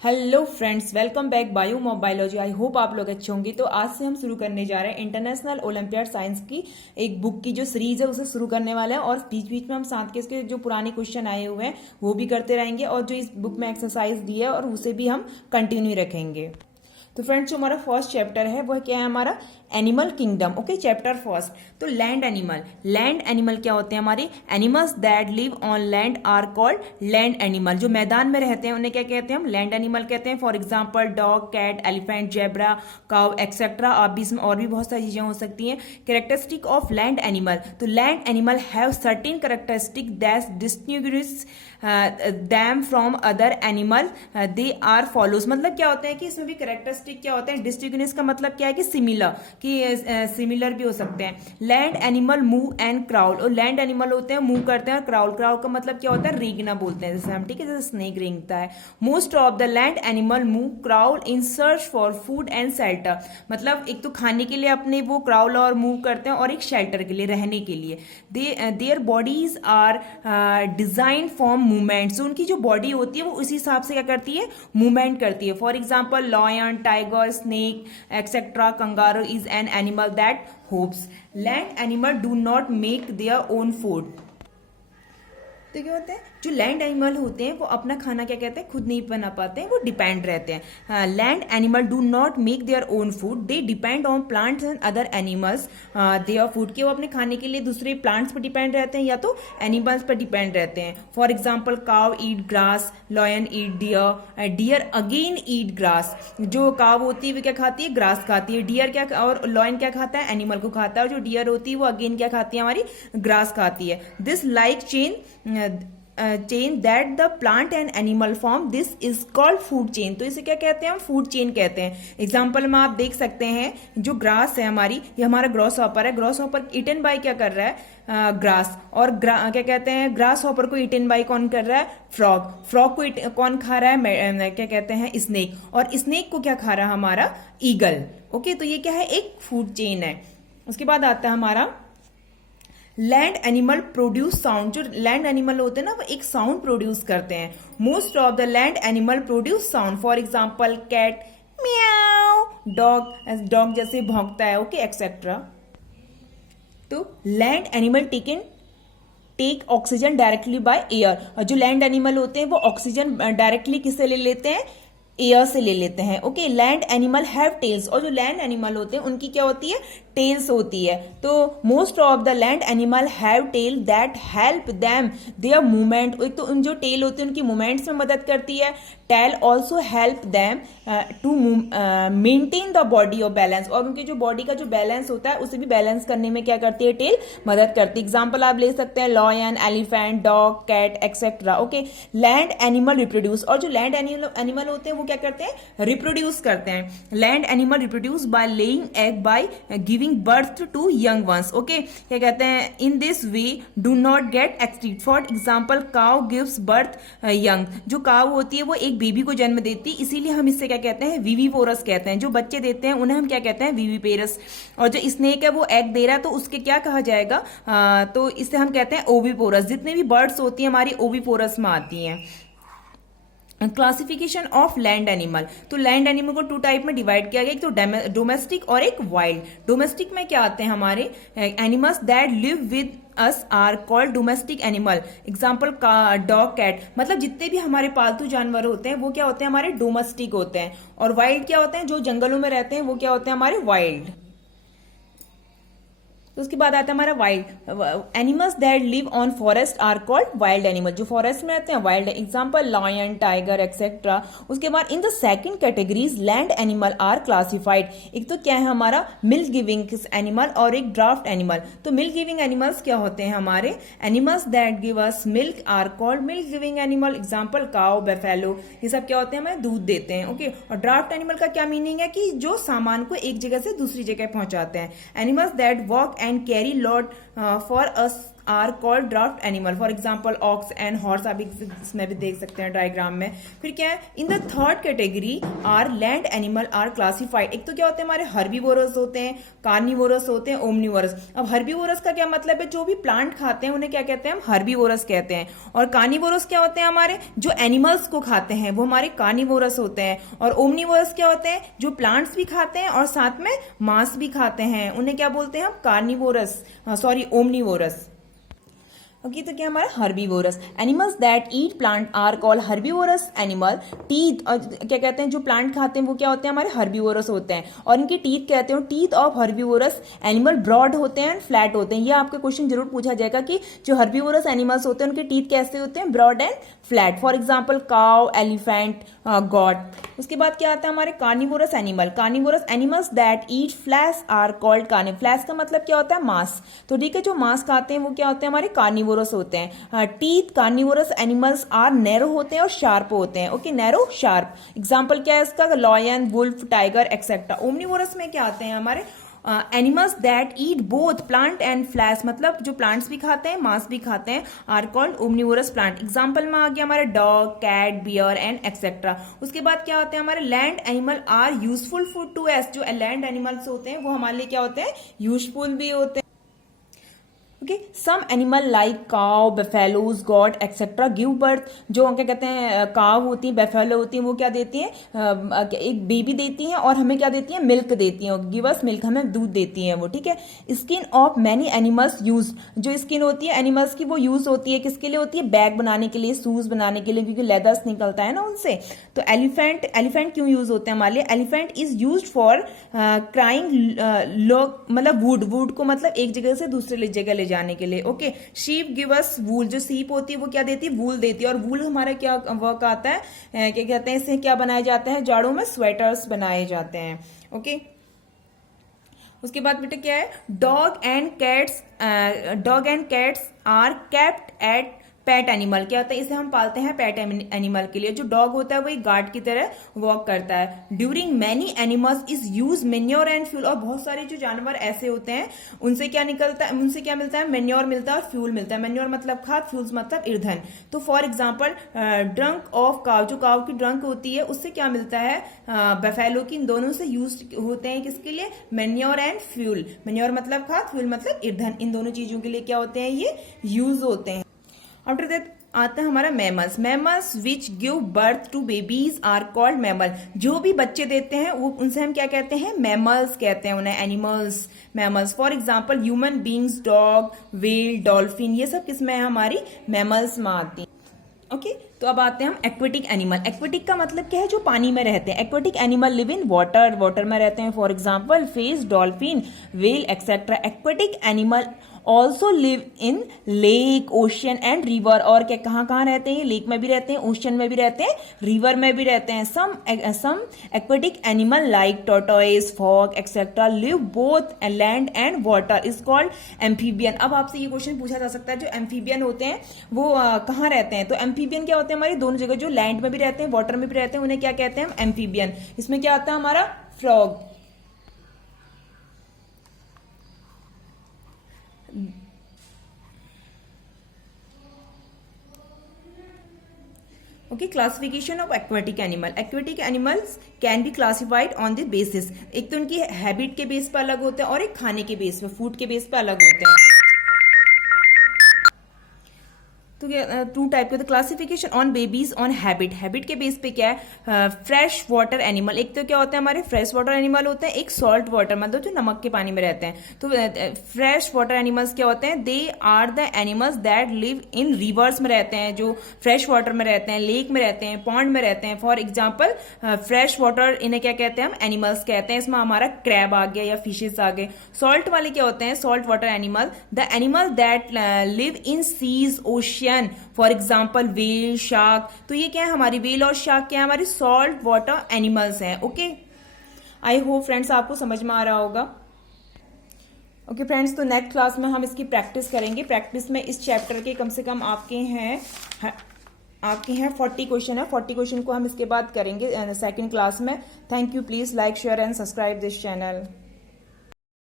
Hello friends, welcome back bio मोबाइलॉजी। I hope आप लोग अच्छे होंगे। तो आज से हम शुरू करने जा रहे हैं इंटरनेशनल ओलंपियाड साइंस की एक बुक की जो सीरीज है उसे शुरू करने वाले हैं। और बीच बीच में हम साथ के इसके जो पुराने क्वेश्चन आए हुए हैं वो भी करते रहेंगे और जो इस बुक में एक्सरसाइज दी है और उसे भी हम कंटिन्यू रखेंगे। तो फ्रेंड्स, जो हमारा फर्स्ट चैप्टर है वह क्या है? हमारा animal kingdom. Okay, chapter first. तो लैंड एनिमल। लैंड एनिमल क्या होते हैं? हमारे animals that live on land are called land animal. जो मैदान में रहते हैं उन्हें क्या कहते हैं? हम लैंड एनिमल कहते हैं। For example dog, cat, elephant, zebra, cow etcetera. आप भी इसमें और भी बहुत सारी चीजें हो सकती हैं। Characteristic of land animal. तो land animal have certain characteristic that distinguish them from other animal. They are follows. मतलब क्या होता है कि इसमें भी कैरेक्टरिस्टिक क्या होते हैं? डिस्टिंग्विश का मतलब क्या है कि सिमिलर, कि सिमिलर भी हो सकते हैं। Land animal move and crawl. और लैंड एनिमल होते हैं मूव करते हैं, और क्राउल, क्राउल का मतलब क्या होता है? रेंगना बोलते हैं जैसे हम, ठीक है, जैसे स्नेक रेंगता है। Most of the land animal move crawl in search for food and shelter. मतलब एक तो खाने के लिए अपने वो क्राउल और मूव करते हैं, और एक शेल्टर के लिए, रहने के लिए। Their bodies are design for movement. So उनकी जो बॉडी होती है वो उसी हिसाब से क्या करती है? मूवमेंट करती है। For example lion, tiger, snake etcetera. Kangaroo is an animal that hopes. Land animal do not make their own food. तो क्या होता है? जो लैंड एनिमल होते हैं वो अपना खाना क्या कहते हैं? खुद नहीं बना पाते हैं, वो डिपेंड रहते हैं। Land animal do not make their own food, they depend on plants and other animals their food. के वो अपने खाने के लिए दूसरे प्लांट्स पर डिपेंड रहते हैं या तो एनिमल्स पर डिपेंड रहते हैं। फॉर एग्जाम्पल काव ईट ग्रास, लॉयन ईट डियर, डियर अगेन ईट ग्रास। जो काव होती है वो क्या खाती है? ग्रास खाती है। डियर क्या, और लॉयन क्या खाता है? एनिमल को खाता है। और जो डियर होती है वो अगेन क्या खाती है? हमारी ग्रास खाती है। This like chain that the plant and animal form, this is called food chain. तो इसे क्या कहते हैं? हम फूड चेन कहते हैं। एग्जाम्पल में आप देख सकते हैं, जो ग्रास है हमारी, ये हमारा ग्रॉस हॉपर है। ग्रॉस हॉपर इटन बाय क्या कर रहा है? ग्रास। और क्या कहते हैं? ग्रास हॉपर को इटन बाय कौन कर रहा है? फ्रॉग। फ्रॉग को कौन खा रहा है? क्या कहते हैं? स्नेक। और स्नेक को क्या खा रहा है? हमारा ईगल। ओके, तो ये क्या है? एक फूड चेन है। उसके बाद आता है हमारा लैंड एनिमल प्रोड्यूस साउंड। जो लैंड एनिमल होते हैं ना वो एक साउंड प्रोड्यूस करते हैं। Most of the land animal produce sound. For example cat म्याऊ, डॉग, डॉग जैसे भौंकता है, ओके, एक्सेट्रा। तो land animal take oxygen directly by air. और जो लैंड एनिमल होते हैं वो ऑक्सीजन डायरेक्टली किससे ले लेते हैं? एयर से ले लेते हैं। Okay, land animal have tails. और जो लैंड एनिमल होते हैं उनकी क्या होती है? टेल्स होती है। तो most of the land animal have tail that help them their movement. एक तो उन जो टेल होती है उनकी मूवमेंट्स में मदद करती है। Tail also help them to maintain the body of balance. और उनकी जो बॉडी का जो बैलेंस होता है उसे भी बैलेंस करने में क्या करती है? टेल मदद करती है। एग्जाम्पल आप ले सकते हैं lion, elephant, dog, cat etcetera. Okay, land animal reproduce. और जो लैंड एनिमल होते हैं वो क्या करते हैं? रिप्रोड्यूस करते हैं। Land animal reproduce by laying egg, by giving birth to young ones. Okay, क्या कहते हैं? In this way do not get extinct. For example cow gives birth young. जो काउ होती है वो एक बेबी को जन्म देती है, इसीलिए हम इससे क्या कहते हैं? विविपोरस कहते हैं। जो बच्चे देते हैं उन्हें हम क्या कहते हैं? विविपेरस। और जो स्नेक है वो एग दे रहा है तो उसके क्या कहा जाएगा? तो इससे हम कहते हैं ओविपोरस। जितने भी बर्ड्स होती हैं हमारी ओविपोरस में आती हैं। Classification of land animal. तो लैंड एनिमल को 2 टाइप में डिवाइड किया गया, एक तो डोमेस्टिक और एक वाइल्ड। डोमेस्टिक में क्या आते हैं? हमारे animals that live with us are called domestic animal. Example dog, cat. मतलब जितने भी हमारे पालतू जानवर होते हैं वो क्या होते हैं? हमारे डोमेस्टिक होते हैं। और वाइल्ड क्या होते हैं? जो जंगलों में रहते हैं वो क्या होते हैं? हमारे वाइल्ड। तो उसके बाद आता है हमारा wild. Animals that live on forest are called wild animal. जो फॉरेस्ट में रहते हैं wild. Example lion, tiger etcetera. उसके बाद in the second categories land animal are classified. एक तो क्या है हमारा? मिल्क गिविंग एनिमल और एक ड्राफ्ट एनिमल। तो मिल्क गिविंग एनिमल्स क्या होते हैं? हमारे animals that give us milk are called milk giving animal. Example cow, buffalo, ये सब क्या होते हैं? हमें दूध देते हैं। ओके, और ड्राफ्ट एनिमल का क्या मीनिंग है? कि जो सामान को एक जगह से दूसरी जगह पहुंचाते हैं। Animals that walk and carry load for us are called draft animal, for example ox and horse, आप इसमें भी देख सकते हैं डायग्राम में। फिर क्या है, in the third category are land animal are classified. एक तो क्या होते हैं हमारे हर्बीवोरस होते हैं, कार्निवोरस होते हैं, ओमनिवोरस। अब हर्बीवोरस का क्या मतलब है, जो भी प्लांट खाते हैं उन्हें क्या कहते हैं, हम हर्बीवोरस कहते हैं। और कार्निवोरस क्या होते हैं, हमारे जो एनिमल्स को खाते हैं वो हमारे कार्निवोरस होते हैं। और ओमनिवोरस क्या होते हैं, जो प्लांट्स भी खाते हैं और साथ में मांस भी खाते हैं, उन्हें क्या बोलते हैं हम, कार्निवोरस, ओमनिवोरस। ओके, तो क्या हमारा herbivorous. Animals that eat plant are called herbivorous animal. Teeth क्या कहते हैं, जो प्लांट खाते हैं वो क्या होते हैं, हमारे हर्बीवोरस होते हैं। और इनकी टीथ कहते हैं, teeth of herbivorous animal broad होते हैं, फ्लैट होते हैं। ये आपके क्वेश्चन जरूर पूछा जाएगा कि जो हर्बीवोरस एनिमल्स होते हैं उनके टीथ कैसे होते हैं, broad and flat. For example cow, elephant, goat. उसके बाद क्या आता है हमारे carnivorous animal. Carnivorous animals that eat flesh are called carnivore. Flesh का मतलब क्या होता है, मांस। तो ठीक है, जो मांस खाते हैं वो क्या होते हैं, हमारे कार्निवोरस होते हैं। Teeth carnivorous animals are narrow होते हैं और शार्प होते हैं। Okay, narrow sharp. एग्जाम्पल क्या है इसका, lion, wolf, tiger etcetera. Omnivorous में क्या आते हैं हमारे animals that eat both plant and flesh, मतलब जो प्लांट्स भी खाते हैं मांस भी खाते हैं, are called omnivorous plant. Example में आ गया हमारे dog, cat, bear and etcetera. उसके बाद क्या होते हैं हमारे land animal are useful food to us. जो लैंड एनिमल्स होते हैं वो हमारे लिए क्या होते हैं, यूजफुल भी होते हैं। ओके, सम एनिमल लाइक काव, बेफेलोज, गॉट एक्सेट्रा गिव बर्थ। जो क्या कहते हैं, काव होती है, बेफेलो होती है, वो क्या देती हैं, एक बेबी देती हैं और हमें क्या देती हैं, मिल्क देती हैं, गिव अस मिल्क, हमें दूध देती हैं वो। ठीक है, skin of many animals use. जो स्किन होती है एनिमल्स की वो यूज होती है किसके लिए होती है, बैग बनाने के लिए, शूज बनाने के लिए, क्योंकि लेदर्स निकलता है ना उनसे। तो एलिफेंट क्यों यूज होते हैं हमारे लिए, elephant is use for crying लोग, मतलब वुड को मतलब एक जगह से दूसरे जगह ले जाने के लिए। ओके, शीप गिव अस वूल। जो शीप होती है वो क्या देती है, वूल देती है। और वूल हमारा क्या वर्क आता है, क्या कहते हैं, इससे क्या बनाए जाते हैं, जाड़ों में स्वेटर्स बनाए जाते हैं। ओके, उसके बाद बेटा क्या है, dog and cats are kept at pet animal. क्या होता है, इसे हम पालते हैं पेट एनिमल के लिए। जो डॉग होता है वो एक गार्ड की तरह वर्क करता है। During many animals is use manure and fuel. और बहुत सारे जो जानवर ऐसे होते हैं उनसे क्या निकलता है, उनसे क्या मिलता है, मेन्योर मिलता है और फ्यूल मिलता है। मेन्योर मतलब खाद, फ्यूल्स मतलब ईंधन। तो फॉर एग्जाम्पल ड्रंक ऑफ काव, जो काव की ड्रंक होती है उससे क्या मिलता है, बेफेलो की। इन दोनों से यूज होते हैं किसके लिए, मेन्योर एंड फ्यूल। मेन्योर मतलब खाद, फ्यूल मतलब ईंधन। इन दोनों चीजों के लिए क्या होते हैं, ये यूज होते हैं। आफ्टर दैट आता है हमारा mammals. Mammals which give birth to babies are called mammal. जो भी बच्चे देते हैं वो उनसे हम क्या कहते हैं, मैमल्स कहते हैं उन्हें, animals, mammals. For example human beings, dog, whale, dolphin, ये सब किसमें है, हमारी मैमल्स में आती है। ओके, तो अब आते हैं हम एक्वेटिक एनिमल। एक्वेटिक का मतलब क्या है, जो पानी में रहते हैं। Aquatic animal live in water, water में रहते हैं। For example fish, dolphin, whale etcetera. Aquatic animal also live in lake, ocean and river. और क्या कहाँ कहाँ रहते हैं, लेक में भी रहते हैं, ओशियन में भी रहते हैं, रिवर में भी रहते हैं। Some aquatic animal like tortoise, frog etcetera live both land and water, is called amphibian. अब आपसे ये क्वेश्चन पूछा जा सकता है, जो एम्फीबियन होते हैं वो कहाँ रहते हैं। तो एम्फीबियन क्या होते हैं, हमारी दोनों जगह, जो लैंड में भी रहते हैं, वाटर में भी रहते हैं, उन्हें क्या कहते हैं हम, एम्फीबियन। इसमें क्या आता है हमारा, frog. Okay, classification of aquatic animal. Aquatic animals can be classified on the basis. एक तो उनकी हैबिट के बेस पर अलग होते हैं और एक खाने के बेस पे, फूड के बेस पे अलग होते हैं। तो टू टाइप के, तो classification on babies on habit. Habit के बेस पे क्या है, फ्रेश वाटर एनिमल। एक तो क्या होता है हमारे फ्रेश वाटर एनिमल होते हैं, एक सॉल्ट वाटर मतलब जो नमक के पानी में रहते हैं। तो फ्रेश वाटर एनिमल्स क्या होते हैं, they are the animals that live in rivers में रहते हैं, जो फ्रेश वाटर में रहते हैं, लेक में रहते हैं, पॉन्ड में रहते हैं। फॉर एग्जाम्पल फ्रेश वाटर, इन्हें क्या कहते हैं हम, एनिमल्स कहते हैं। इसमें हमारा क्रैब आ गया या फिशेस आ गए। सॉल्ट वाले क्या होते हैं, salt water animal, the animal that live in seas, ocean, for example well, shark. तो ये क्या है, हमारी वेल और शार्क क्या है, हमारी सॉल्ट वाटर एनिमल्स हैं। ओके, आई होप फ्रेंड्स आपको समझ में आ रहा होगा। ओके फ्रेंड्स, तो नेक्स्ट क्लास में हम इसकी प्रैक्टिस करेंगे। प्रैक्टिस में इस चैप्टर के कम से कम आपके हैं 40 क्वेश्चन है। 40 क्वेश्चन को हम इसके बाद करेंगे सेकंड क्लास में। Thank you, please like, share and subscribe this channel.